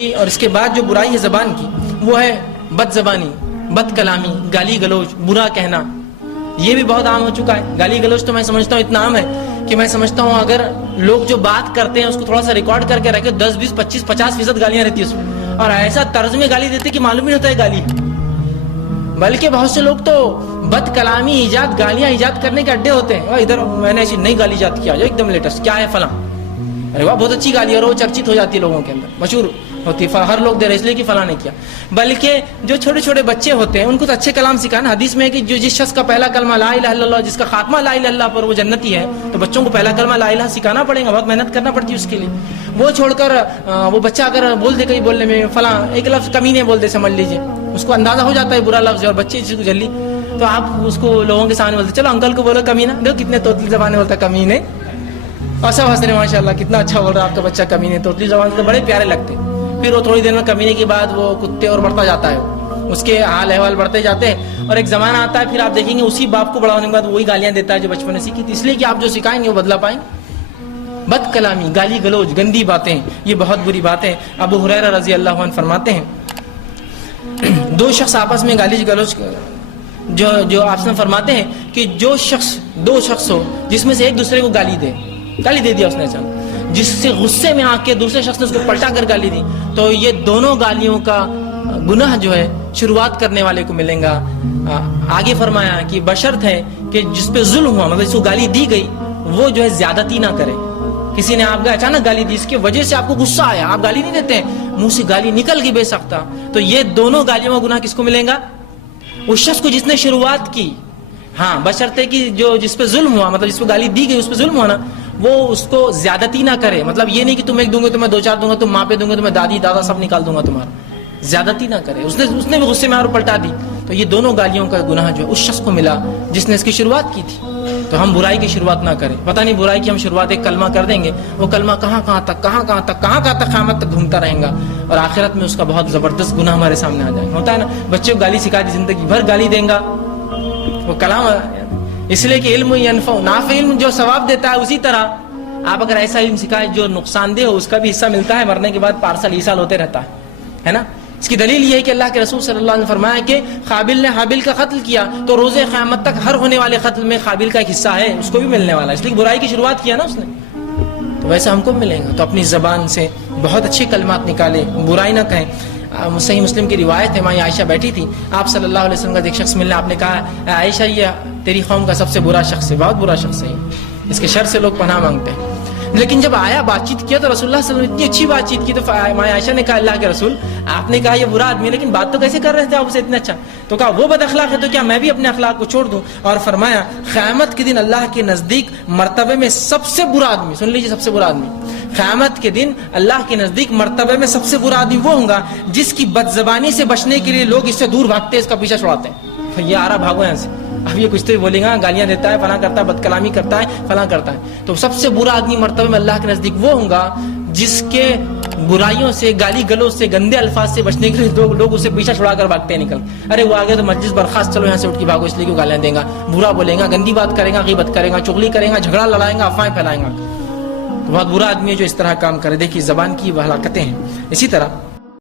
اور اس کے بعد جو برائی ہے زبان کی وہ ہے بد زبانی، بد کلامی، گالی گلوچ، برا کہنا. یہ بھی بہت عام ہو چکا ہے. گالی گلوچ تو میں سمجھتا ہوں اتنا عام ہے کہ میں سمجھتا ہوں اگر لوگ جو بات کرتے ہیں اس کو تھوڑا سا ریکارڈ کر کے رکھے 10 20 25 50% گالیاں رہتی ہے اس میں، اور ایسا طرز میں گالی دیتے کہ معلوم نہیں ہوتا ہے گالی. بلکہ بہت سے لوگ تو بد کلامی ایجاد، گالیاں ایجاد کرنے کے اڈے ہوتے ہیں. ادھر میں نے ایسی نئی گالی ایجاد کیا جو ایک دم لیٹسٹ کیا ہے فلاں، ارے واہ بہت اچھی گالی، اور وہ چرچت ہو جاتی ہے لوگوں کے اندر، مشہور ہوتی ہے، ہر لوگ دے رہے اس لیے کہ فلاں نے کیا. بلکہ جو چھوٹے چھوٹے بچے ہوتے ہیں ان کو تو اچھے کلام سکھانا. حدیث میں ہے کہ جو جس شخص کا پہلا کلمہ لا الہ الا اللہ، جس کا خاتمہ لا الہ الا اللہ پر وہ جنتی ہے، تو بچوں کو پہلا کلمہ لا الہ سکھانا پڑے گا، بہت محنت کرنا پڑتی ہے اس کے لیے. وہ چھوڑ کر وہ بچہ اگر بول دے کہیں بولنے میں فلاں ایک لفظ کمینے بول دے سمجھ لیجیے، اس کو اندازہ ہو جاتا ہے برا لفظ ہے اور بچے جس کو جلدی، تو آپ اس کو لوگوں کے سامنے بولتے چلو انکل کو بولو کمینہ، دیکھو کتنے توتلی زبان میں بولتا ہے کمینے، اور سب ہنس رہے ماشاء اللہ کتنا اچھا بول رہا ہے آپ کا بچہ کمینے. توتلی زبان سے بڑے پیارے لگتے ہیں. پھر وہ تھوڑی دیر میں کمینے کے بعد وہ کتے اور بڑھتا جاتا ہے، اس کے حال احوال بڑھتے جاتے ہیں، اور ایک زمانہ آتا ہے پھر آپ دیکھیں گے اسی باپ کو بڑا ہونے کے بعد وہی گالیاں دیتا ہے جو بچپن میں سیکھی تھی. اس لیے کہ آپ جو سکھائیں گے وہ بدلا پائیں. بد کلامی، گالی گلوچ، گندی باتیں، یہ بہت بری باتیں. ابو ہریرہ رضی اللہ عنہ فرماتے ہیں دو شخص آپس میں گالی گلوچ جو آپ سے فرماتے ہیں کہ جو شخص، دو شخص ہو جس میں سے ایک دوسرے کو گالی دے دیا اس نے اچانک، جس سے غصے میں آ کے دوسرے شخص نے اس کو پلٹا کر گالی دی، تو یہ دونوں گالیوں کا گناہ جو ہے شروعات کرنے والے کو ملیں گا. آگے فرمایا کہ بشرط ہے کہ جس پہ ظلم ہوا، مطلب اس کو گالی دی گئی، وہ جو ہے زیادتی نہ کرے. کسی نے آپ کو اچانک گالی دی، اس کی وجہ سے آپ کو غصہ آیا، آپ گالی نہیں دیتے ہیں، منہ سے گالی نکل گئی بے سختہ، تو یہ دونوں گالیوں کا گناہ کس کو ملیں گا؟ اس شخص کو جس نے شروعات کی. ہاں بشرط ہے کہ جو جس پہ ظلم ہوا، مطلب جس پہ گالی دی گئی اس پہ ظلم ہوا نا، وہ اس کو زیادتی نہ کرے. مطلب یہ نہیں کہ تم ایک دوں گے تو میں دو چار دوں گا، تم ماں پہ دوں گے تو میں دادی دادا سب نکال دوں گا تمہارا. زیادتی نہ کرے. اس نے بھی غصے میں اور پلٹا دی، تو یہ دونوں گالیوں کا گناہ جو ہے اس شخص کو ملا جس نے اس کی شروعات کی تھی. تو ہم برائی کی شروعات نہ کریں. پتہ نہیں برائی کی ہم شروعات ایک کلمہ کر دیں گے، وہ کلمہ کہاں تک قیامت تک گھومتا رہیں گا، اور آخرت میں اس کا بہت زبردست گناہ ہمارے سامنے آ جائے گا. ہوتا ہے نا بچے کو گالی سکھا دی، زندگی بھر گالی دیں گا وہ کلام. اس لیے کہ علم ینفع، نافع علم جو ثواب دیتا ہے، اسی طرح آپ اگر ایسا علم سکھائے جو نقصان دہ ہو اس کا بھی حصہ ملتا ہے، مرنے کے بعد پارسل ایسال ہوتے رہتا ہے نا. اس کی دلیل یہ ہے کہ اللہ کے رسول صلی اللہ علیہ وسلم نے فرمایا کہ قابل نے حابل کا قتل کیا تو روز قیامت تک ہر ہونے والے قتل میں قابل کا ایک حصہ ہے، اس کو بھی ملنے والا ہے. اس لیے برائی کی شروعات کیا نا اس نے، تو ویسا ہم کو ملے گا. تو اپنی زبان سے بہت اچھے کلمات نکالے، برائی نہ کہیں. صحیح مسلم کی روایت ہے، ماں عائشہ بیٹھی تھی، آپ صلی اللہ علیہ وسلم کا ایک شخص ملنے، آپ نے کہا عائشہ یہ تیری قوم کا سب سے برا شخص ہے، بہت برا شخص ہے، اس کے شر سے لوگ پناہ مانگتے ہیں. لیکن جب آیا بات چیت کیا تو رسول اللہ صلی اللہ علیہ وسلم اتنی اچھی بات چیت کی، تو ماں عائشہ نے کہا اللہ کے رسول آپ نے کہا یہ برا آدمی ہے، لیکن بات تو کیسے کر رہے تھے آپ اسے اتنا اچھا؟ تو کہا وہ بد اخلاق ہے تو کیا میں بھی اپنے اخلاق کو چھوڑ دوں؟ اور فرمایا قیامت کے دن اللہ کے نزدیک مرتبے میں سب سے برا آدمی، سن لیجیے سب سے برا آدمی، قیامت کے دن اللہ کے نزدیک مرتبے میں سب سے برا آدمی وہ ہوگا جس کی بد زبانی سے بچنے کے لیے لوگ اس سے دور بھاگتے ہیں، اس کا پیچھا چھڑاتے ہیں. یہ آ رہا بھاگو یہاں سے، اب یہ کچھ تو بولے گا، گالیاں دیتا ہے، فلاں کرتا ہے، بد کلامی کرتا ہے، فلاں کرتا ہے. تو سب سے برا آدمی مرتبہ میں اللہ کے نزدیک وہ ہوگا جس کے برائیوں سے، گالی گلوچ سے، گندے الفاظ سے بچنے کے لیے لوگ اسے پیچھا چھڑا کر بھاگتے ہیں نکل. ارے وہ آگے تو مجلس برخاست، چلو یہاں سے اٹھ کے بھاگو، اس لیے کیوں گالیاں دیں گا، برا بولیں گا، گندی بات کرے گا، غیبت کرے گا، چغلی کرے گا، جھگڑا لڑائیں گا، افواہیں پھیلائیں گا. تو بہت برا آدمی ہے جو اس طرح کام کرے. دیکھیے زبان کی وہ ہلاکتیں ہیں. اسی طرح